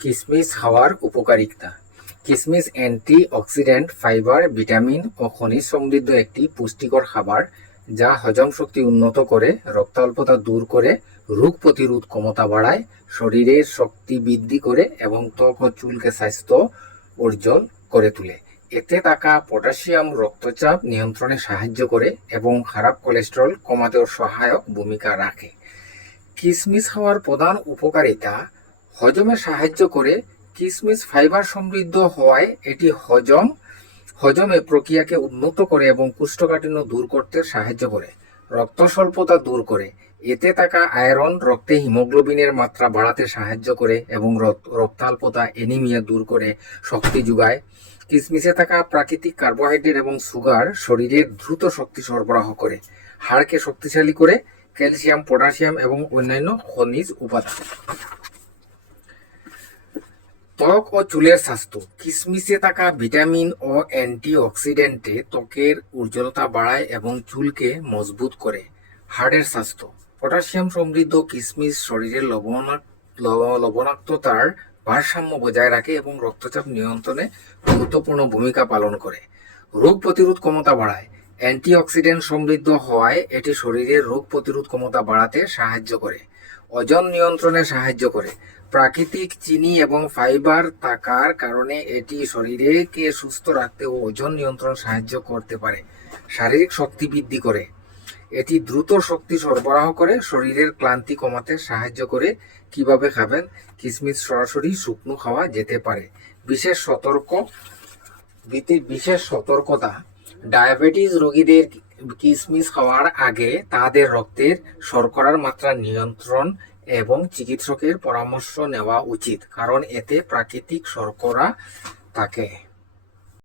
কিশমিশ খাওয়ার উপকারিতা। কিশমিশ অ্যান্টি অক্সিডেন্ট ফাইবার, ভিটামিন ও খনিজ সমৃদ্ধ একটি পুষ্টিকর খাবার যা হজম শক্তি উন্নত করে, রক্তাল্পতা দূর করে, রোগ প্রতিরোধ ক্ষমতা বাড়ায়, শরীরের শক্তি বৃদ্ধি করে এবং ত্বক ও চুলকে স্বাস্থ্য উজ্জ্বল করে তোলে। এতে থাকা পটাশিয়াম রক্তচাপ নিয়ন্ত্রণে সাহায্য করে এবং খারাপ কোলেস্টেরল কমাতেও সহায়ক ভূমিকা রাখে। কিশমিশ খাওয়ার প্রধান উপকারিতা হজমে সাহায্য করে কিশমিশ ফাইবার সমৃদ্ধ হওয়ায় এটি হজম, হজমে প্রক্রিয়াকে উন্নত করে এবং কোষ্ঠকাঠিন্য দূর করতে সাহায্য করে। রক্ত স্বল্পতা দূর করে। এতে থাকা আয়রন, রক্তে হিমোগ্লোবিনের মাত্রা বাড়াতে সাহায্য করে এবং রক্ত- রক্তাল্পতা, এনিমিয়া দূর করে শক্তি যোগায়। কিশমিশে থাকা প্রাকৃতিক কার্বোহাইড্রেট এবং সুগার শরীরে দ্রুত শক্তি সরবরাহ করে। হাড়কে শক্তিশালী করে ক্যালসিয়াম, পটাশিয়াম এবং অন্যান্য খনিজ উপাদান। ত্বক ও চুলের স্বাস্থ্য। কিশমিশে থাকা ভিটামিন ও অ্যান্টি অক্সিডেন্টে ত্বকের উজ্জ্বলতা বাড়ায় এবং চুলকে মজবুত করে। হাড়ের স্বাস্থ্য। পটাশিয়াম সমৃদ্ধ কিশমিশ শরীরের লবণা- লব- লবণাক্ততার ভারসাম্য বজায় রাখে এবং রক্তচাপ নিয়ন্ত্রণে গুরুত্বপূর্ণ ভূমিকা পালন করে। রোগ প্রতিরোধ ক্ষমতা বাড়ায়। অ্যান্টিঅক্সিডেন্ট সমৃদ্ধ হওয়ায় এটি শরীরের রোগ প্রতিরোধ ক্ষমতা বাড়াতে সাহায্য করে। ওজন নিয়ন্ত্রণে সাহায্য করে। প্রাকৃতিক চিনি এবং ফাইবার থাকার কারণে এটি শরীরকে সুস্থ রাখতে ও ওজন নিয়ন্ত্রণ সাহায্য করতে পারে। শারীরিক শক্তি বৃদ্ধি করে। এটি দ্রুত শক্তি সরবরাহ করে, শরীরের ক্লান্তি কমাতে সাহায্য করে। কীভাবে খাবেন? কিশমিশ সরাসরি শুকনো খাওয়া যেতে পারে। বিশেষ সতর্ক বিশেষ সতর্কতা। ডায়াবেটিস রোগীদের কিশমিশ খাওয়ার আগে তাদের রক্তের শর্করার মাত্রা নিয়ন্ত্রণ এবং চিকিৎসকের পরামর্শ নেওয়া উচিত, কারণ এতে প্রাকৃতিক শর্করা থাকে।